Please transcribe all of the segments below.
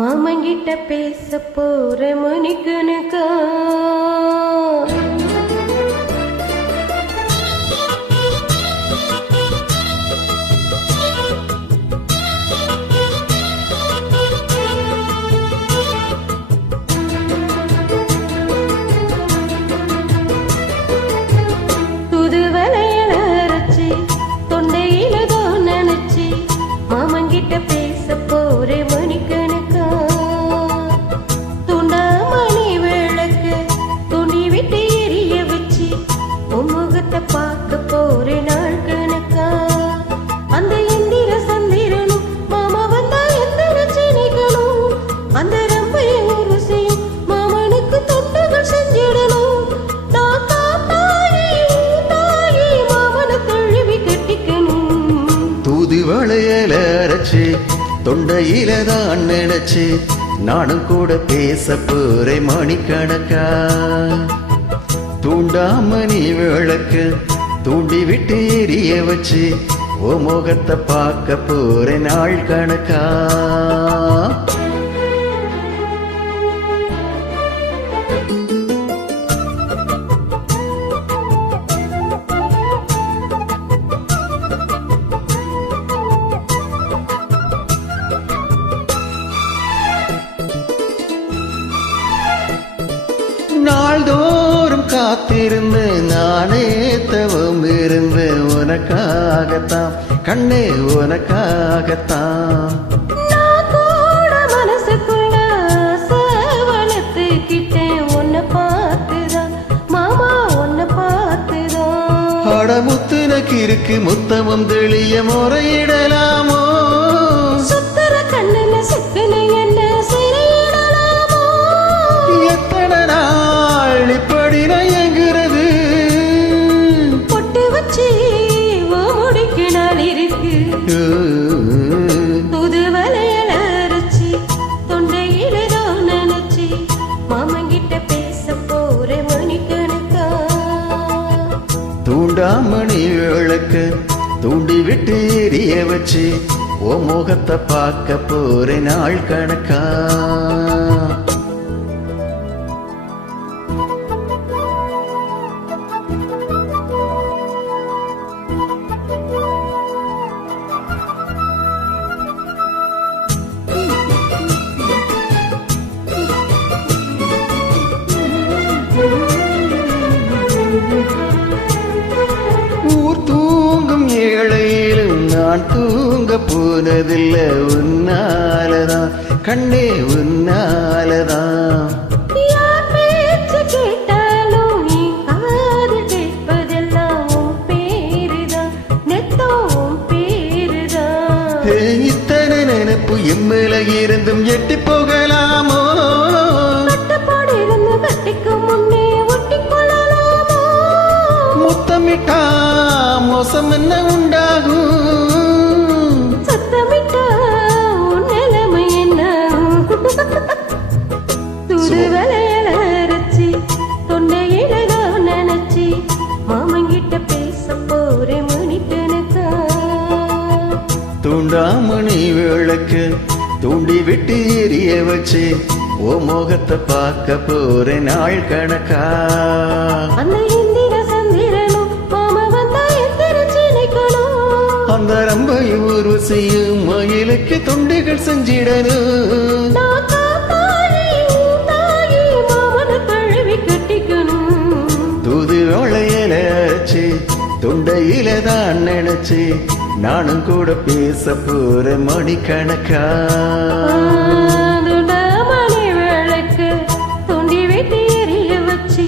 மாமங்கிட்ட பேச போற மணிக்கணக்கா துதுவலையில அரைச்சி தொண்டையில தான் நினைச்சி மாமங்கிட்ட பேச போற மணிக்கணக்கா துண்டாமணி விளக்கு துணி விட்டு எரிய வச்சு உமுகத்தை பார்க்க போற நாள் கணக்கா அந்த இந்திர சந்திரனும் மாமா வந்தா எந்திர சினைகளும் அந்த ரம்பைய ருசியும் மாமனுக்கு தொண்டுகள் செஞ்சிடணும் நான் காத்தாயி தாயி மாமனை தழுவி கட்டிக்கணும் தூது வளையல அரைச்சு தொண்டையில தான் நினைச்சு நானும் கூட பேச போறேன் மணிக்கணக்கா தூண்டாமணி விளக்கு தூண்டி விட்டு எரிய வச்சு ஓ முகத்தை பார்க்க போறேன் நாள் கணக்கா நாள்தோறும் காத்திருந்து நானே தவம் இருந்து உனக்காகத்தான் கண்ணே உனக்காகத்தான் நான் கூட மனசுக்குள்ள ஆசை வளர்த்துக்கிட்டேன் உன்னை பார்த்துதான் மாமா உன்னை பார்த்துதான் அடமுத்துனக்கு இருக்கு முத்தமும் தெளிய முறையிடலாமோ சுத்தர கண்ணுல சிக்கன என்ன சிறையிடலாமோ எத்தனை நாள் இப்படி நயங்குறது பொட்டு வச்சு முடிக்கு நாள் இருக்கு புது வலையல அரைச்சி தொண்டையில தான் நினைச்சி மாமங்கிட்ட பேச போற மணிக்கணக்கா தூண்டாமணி விளக்கு தூண்டி விட்டு எரிய வச்சு ஓ முகத்தை பார்க்க போறேன் நாள் கணக்கா ஊர் தூங்கும் ஏழையிலும் நான் தூங்க போனதில்லை உன்னாலதான் கண்ணே உன்னாலதான் யார் பேச்சு கேட்டாலும் நீ காது கேட்பதெல்லாம் உன் பேருதான் நெத்தம் உன் பேருதான் இத்தனை நினைப்பு எம்மில இருந்தும் எட்டி போகலாமோ கட்டுப்பாடு இருந்து கட்டிக்கு முன்னே ஒட்டிக்கொள்ளலாமோ முத்தமிட்டா மோசம் என்ன உண்டாகும் சத்தமிட்டா உன் நிலைமை என்ன துது வலையல அரைச்சி தொண்டையில தான் நினைச்சி மாமங்கிட்ட பேச போற மணிக்கணக்கா தூண்டாமணி விளக்கு தூண்டி விட்டு எரிய வச்சு ஓ முகத்தை பார்க்க போறேன் நாள் கணக்கா அந்த இந்திர சந்திரனும் மாமா வந்தா எந்திர சினைகளும் அந்த ரம்பையும் ருசியும் மயிலுக்கு தொண்டுகள் செஞ்சிடணும் நான் காத்தாயி தாயி மாமனை தழுவி கட்டிக்கணும் தூது வளையல அரைச்சு தொண்டையில தான் நினைச்சு நானும் கூட பேச போற மணிக்கணக்கா துண்டாமணி விளக்கு தூண்டி விட்டு எரிய வச்சு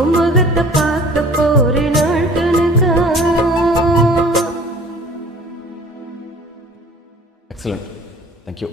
உமுகத்தை பார்க்க போற நாள் கணக்கா எக்ஸலண்ட் தேங்க்யூ